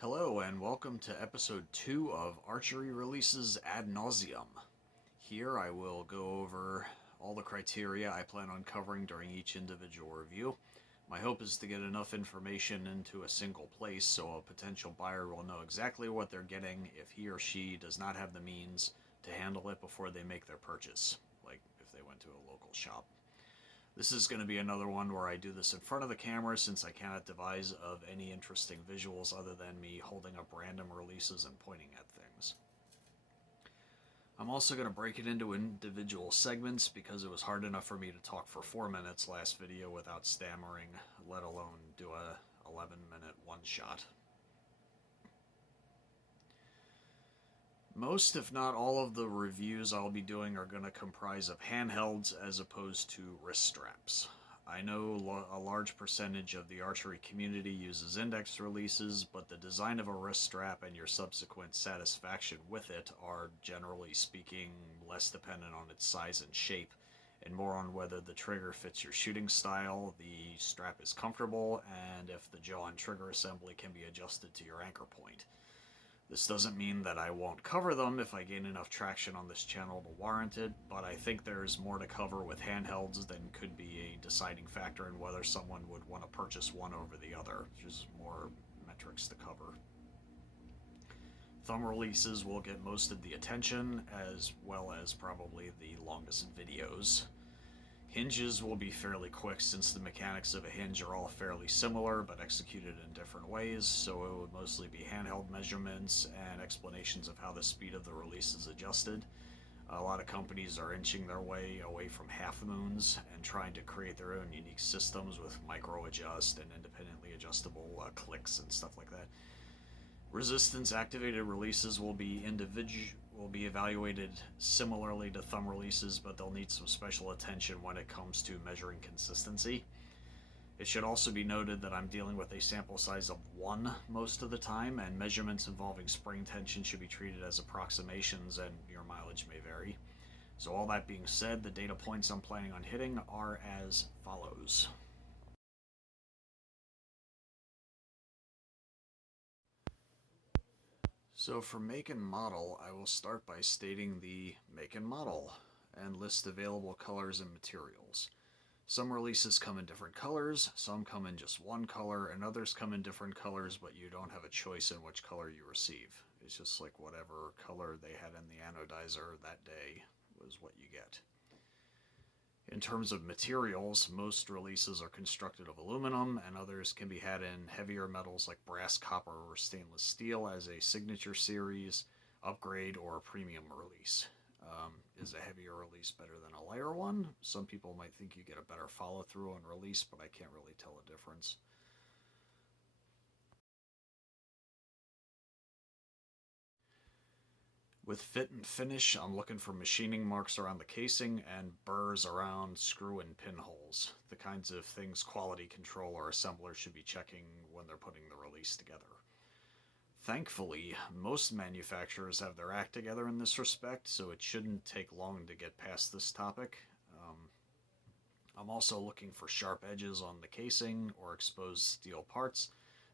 Hello and welcome to episode 2 of Archery releases ad nauseum. Here I will go over all the criteria I plan on covering during each individual review. My hope is to get enough information into a single place so a potential buyer will know exactly what they're getting if he or she does not have the means to handle it before they make their purchase, like if they went to a local shop. This is going to be another one where I do this in front of the camera since I cannot devise of any interesting visuals other than me holding up random releases and pointing at things. I'm also going to break it into individual segments because it was hard enough for me to talk for 4 minutes last video without stammering, let alone do a 11-minute one-shot. Most, if not all, of the reviews I'll be doing are going to comprise of handhelds as opposed to wrist straps. I know a large percentage of the archery community uses index releases, but the design of a wrist strap and your subsequent satisfaction with it are, generally speaking, less dependent on its size and shape, and more on whether the trigger fits your shooting style, the strap is comfortable, and if the jaw and trigger assembly can be adjusted to your anchor point. This doesn't mean that I won't cover them if I gain enough traction on this channel to warrant it, but I think there's more to cover with handhelds than could be a deciding factor in whether someone would want to purchase one over the other. There's more metrics to cover. Thumb releases will get most of the attention, as well as probably the longest videos. Hinges will be fairly quick since the mechanics of a hinge are all fairly similar but executed in different ways, so it would mostly be handheld measurements and explanations of how the speed of the release is adjusted. A lot of companies are inching their way away from half moons and trying to create their own unique systems with micro adjust and independently adjustable clicks and stuff like that. Resistance activated releases will be evaluated similarly to thumb releases, but they'll need some special attention when it comes to measuring consistency. It should also be noted that I'm dealing with a sample size of 1 most of the time, and measurements involving spring tension should be treated as approximations, and your mileage may vary. So all that being said, the data points I'm planning on hitting are as follows. So for make and model, I will start by stating the make and model and list available colors and materials. Some releases come in different colors, some come in just one color, and others come in different colors, but you don't have a choice in which color you receive. It's just like whatever color they had in the anodizer that day was what you get. In terms of materials, most releases are constructed of aluminum, and others can be had in heavier metals like brass, copper, or stainless steel as a signature series, upgrade, or a premium release. Is a heavier release better than a lighter one? Some people might think you get a better follow-through on release, but I can't really tell the difference. With fit and finish, I'm looking for machining marks around the casing and burrs around screw and pinholes, the kinds of things quality control or assemblers should be checking when they're putting the release together. Thankfully, most manufacturers have their act together in this respect, so it shouldn't take long to get past this topic. I'm also looking for sharp edges on the casing or exposed steel parts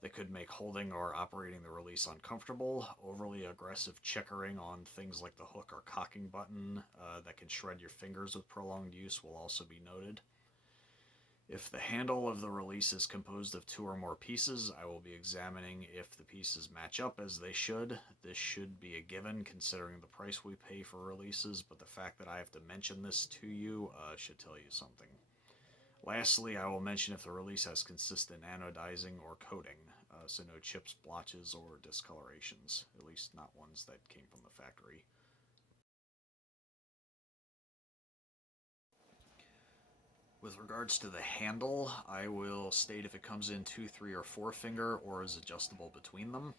that could make holding or operating the release uncomfortable. Overly aggressive checkering on things like the hook or cocking button that can shred your fingers with prolonged use will also be noted. If the handle of the release is composed of 2 or more pieces, I will be examining if the pieces match up as they should. This should be a given considering the price we pay for releases, but the fact that I have to mention this to you should tell you something. Lastly, I will mention if the release has consistent anodizing or coating, so no chips, blotches, or discolorations, at least not ones that came from the factory. With regards to the handle, I will state if it comes in 2, 3, or 4 finger or is adjustable between them.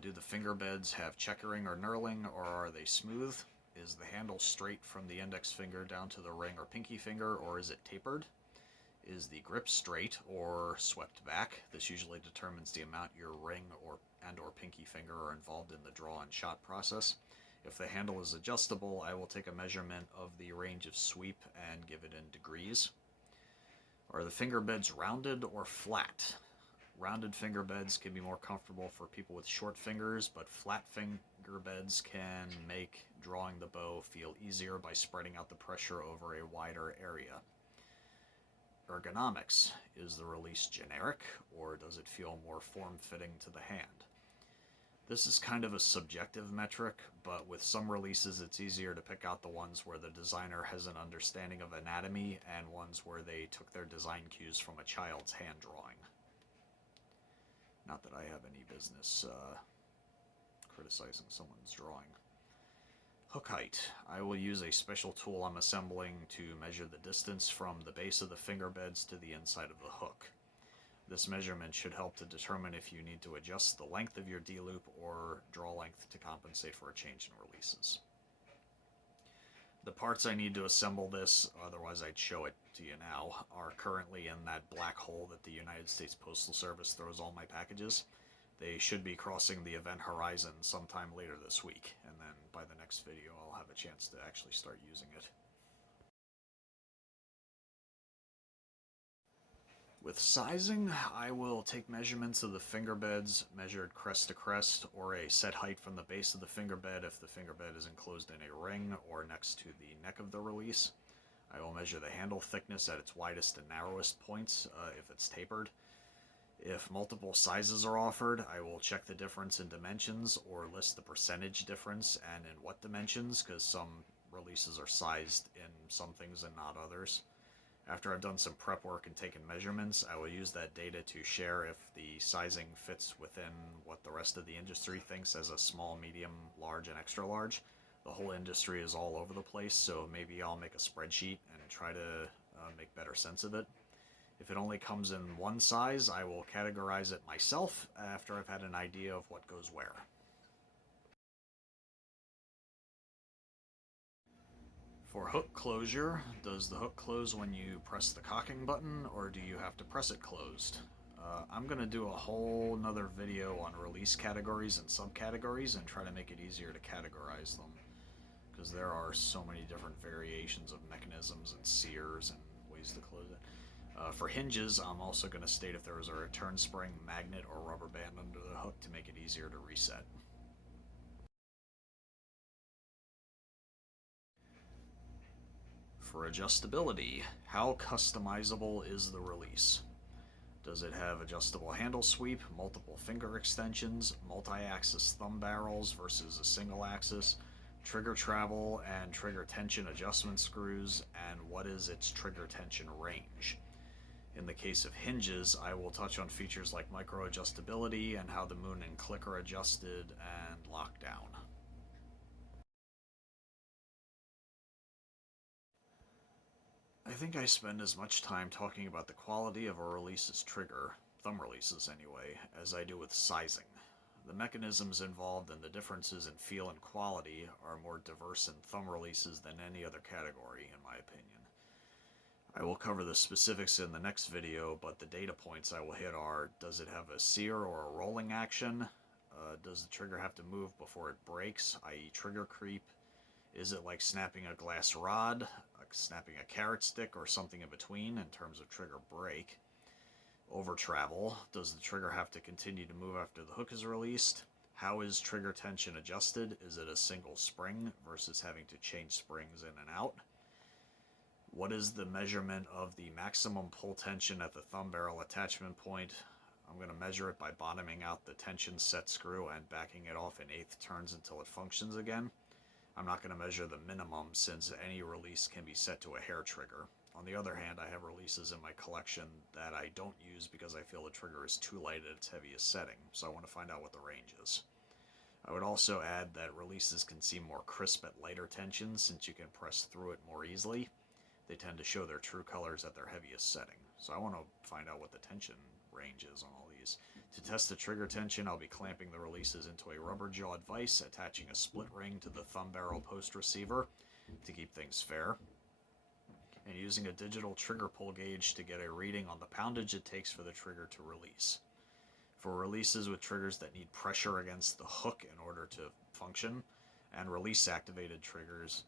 Do the finger beds have checkering or knurling, or are they smooth? Is the handle straight from the index finger down to the ring or pinky finger, or is it tapered? Is the grip straight or swept back? This usually determines the amount your ring or pinky finger are involved in the draw and shot process. If the handle is adjustable, I will take a measurement of the range of sweep and give it in degrees. Are the finger beds rounded or flat? Rounded finger beds can be more comfortable for people with short fingers, but flat finger beds can make drawing the bow feel easier by spreading out the pressure over a wider area. Ergonomics. Is the release generic, or does it feel more form-fitting to the hand? This is kind of a subjective metric, but with some releases it's easier to pick out the ones where the designer has an understanding of anatomy and ones where they took their design cues from a child's hand drawing. Not that I have any business criticizing someone's drawing. Hook height. I will use a special tool I'm assembling to measure the distance from the base of the finger beds to the inside of the hook. This measurement should help to determine if you need to adjust the length of your D-loop or draw length to compensate for a change in releases. The parts I need to assemble this, otherwise I'd show it to you now, are currently in that black hole that the United States Postal Service throws all my packages. They should be crossing the event horizon sometime later this week, and then by the next video I'll have a chance to actually start using it. With sizing, I will take measurements of the finger beds measured crest to crest, or a set height from the base of the finger bed if the finger bed is enclosed in a ring or next to the neck of the release. I will measure the handle thickness at its widest and narrowest points if it's tapered. If multiple sizes are offered, I will check the difference in dimensions or list the percentage difference and in what dimensions, because some releases are sized in some things and not others. After I've done some prep work and taken measurements, I will use that data to share if the sizing fits within what the rest of the industry thinks as a small, medium, large, and extra large. The whole industry is all over the place, so maybe I'll make a spreadsheet and try to make better sense of it. If it only comes in one size, I will categorize it myself after I've had an idea of what goes where. For hook closure, does the hook close when you press the cocking button, or do you have to press it closed? I'm going to do a whole nother video on release categories and subcategories and try to make it easier to categorize them, because there are so many different variations of mechanisms and sears and ways to close it. For hinges, I'm also going to state if there is a return spring, magnet, or rubber band under the hook to make it easier to reset. For adjustability, how customizable is the release? Does it have adjustable handle sweep, multiple finger extensions, multi-axis thumb barrels versus a single axis, trigger travel and trigger tension adjustment screws, and what is its trigger tension range? In the case of hinges, I will touch on features like micro adjustability and how the moon and click are adjusted and locked down. I think I spend as much time talking about the quality of a release's trigger, thumb releases anyway, as I do with sizing. The mechanisms involved and the differences in feel and quality are more diverse in thumb releases than any other category, in my opinion. I will cover the specifics in the next video, but the data points I will hit are: does it have a sear or a rolling action? Does the trigger have to move before it breaks, i.e. trigger creep? Is it like snapping a glass rod, like snapping a carrot stick, or something in between in terms of trigger break? Over travel, does the trigger have to continue to move after the hook is released? How is trigger tension adjusted? Is it a single spring versus having to change springs in and out? What is the measurement of the maximum pull tension at the thumb barrel attachment point? I'm going to measure it by bottoming out the tension set screw and backing it off in 1/8 turns until it functions again. I'm not going to measure the minimum, since any release can be set to a hair trigger. On the other hand, I have releases in my collection that I don't use because I feel the trigger is too light at its heaviest setting, so I want to find out what the range is. I would also add that releases can seem more crisp at lighter tensions since you can press through it more easily. They tend to show their true colors at their heaviest setting, so I want to find out what the tension range is on all these. To test the trigger tension, I'll be clamping the releases into a rubber-jawed vise, attaching a split ring to the thumb barrel post receiver to keep things fair, and using a digital trigger pull gauge to get a reading on the poundage it takes for the trigger to release. For releases with triggers that need pressure against the hook in order to function, and resistance activated triggers,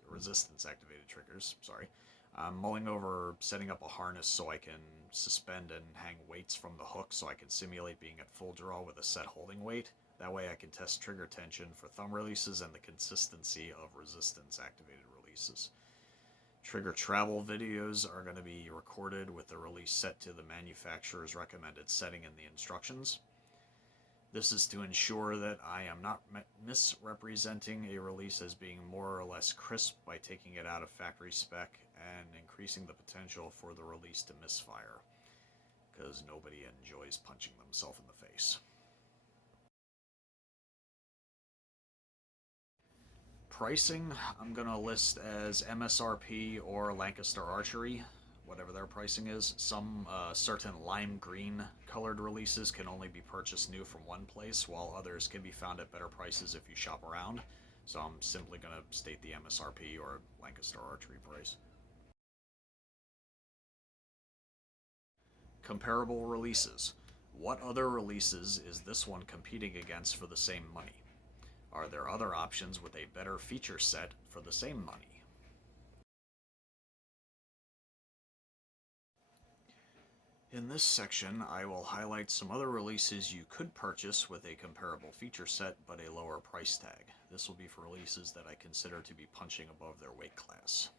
I'm mulling over setting up a harness so I can suspend and hang weights from the hook so I can simulate being at full draw with a set holding weight. That way I can test trigger tension for thumb releases and the consistency of resistance activated releases. Trigger travel videos are going to be recorded with the release set to the manufacturer's recommended setting in the instructions. This is to ensure that I am not misrepresenting a release as being more or less crisp by taking it out of factory spec and increasing the potential for the release to misfire, because nobody enjoys punching themselves in the face. Pricing, I'm going to list as MSRP or Lancaster Archery, whatever their pricing is. Some certain lime green colored releases can only be purchased new from one place, while others can be found at better prices if you shop around. So I'm simply going to state the MSRP or Lancaster Archery price. Comparable releases. What other releases is this one competing against for the same money? Are there other options with a better feature set for the same money? In this section, I will highlight some other releases you could purchase with a comparable feature set but a lower price tag. This will be for releases that I consider to be punching above their weight class.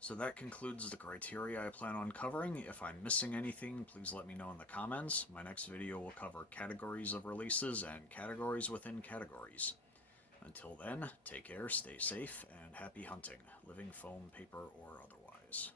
So that concludes the criteria I plan on covering. If I'm missing anything, please let me know in the comments. My next video will cover categories of releases and categories within categories. Until then, take care, stay safe, and happy hunting, living foam, paper, or otherwise.